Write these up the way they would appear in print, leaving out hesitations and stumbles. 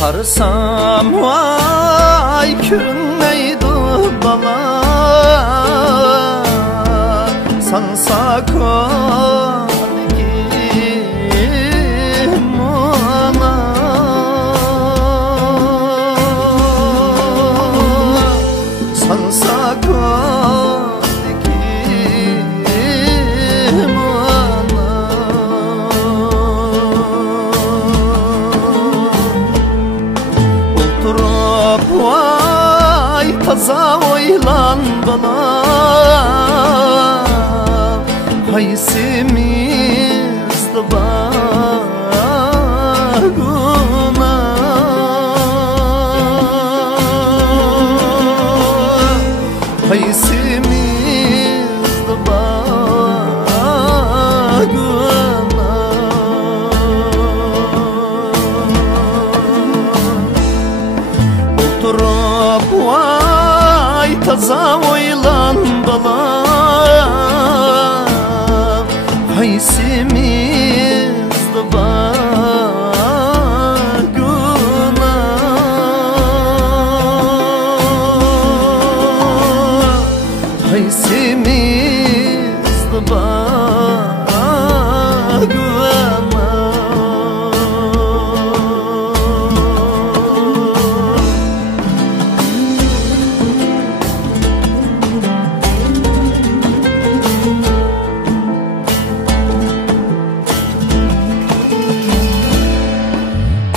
Qarsam vay kürünmeydi bala sansa kolgim ona sansa kolgim ona oturup vay taza oylan bana haysimizdi baguna haysimizdi baguna oturup vay taza oylan bana haysimizdi baguna haysimizdi baguna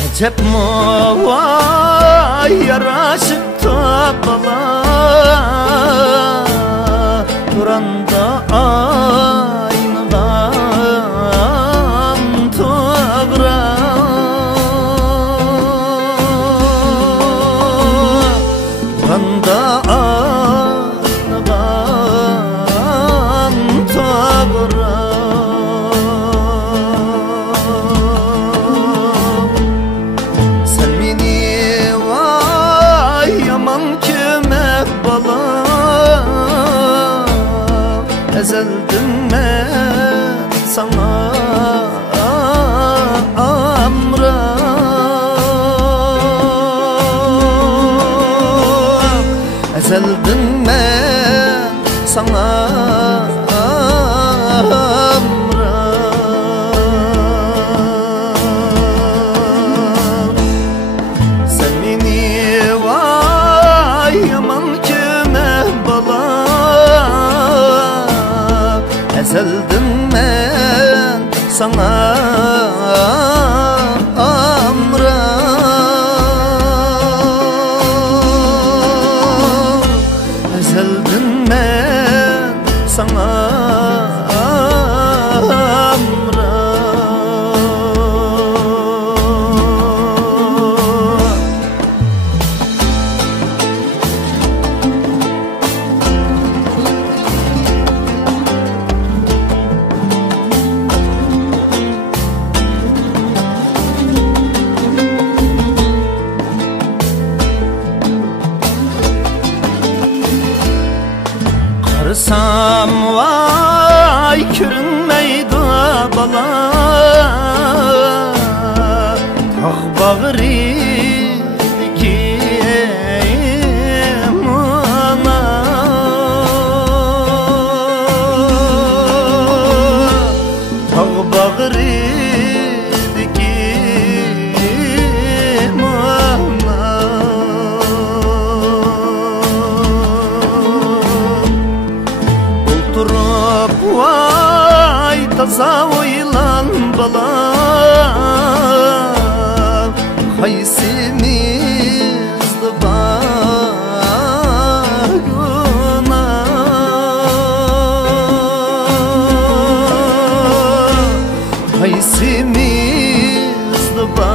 Acep mi vay yaraşıp bala duranda aynadan toğra duranda aynadan toğra ezeldim ben sana amram ezeldim ben sana amram sen beni vay yaman kime bala ezeldim ben sana amram ezeldim ben sana Qarsam vay kürünmeydi bala tağ bağrıdikim ona tağ bağrıdikim ona oturup vay taza oylan bala haysimizdi baguna haysimizdi baguna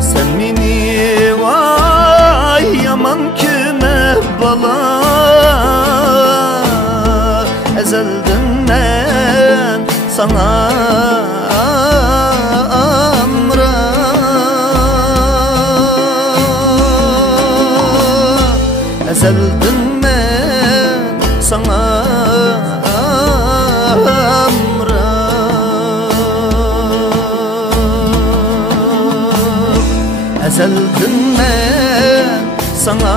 sen beni Seldin men sana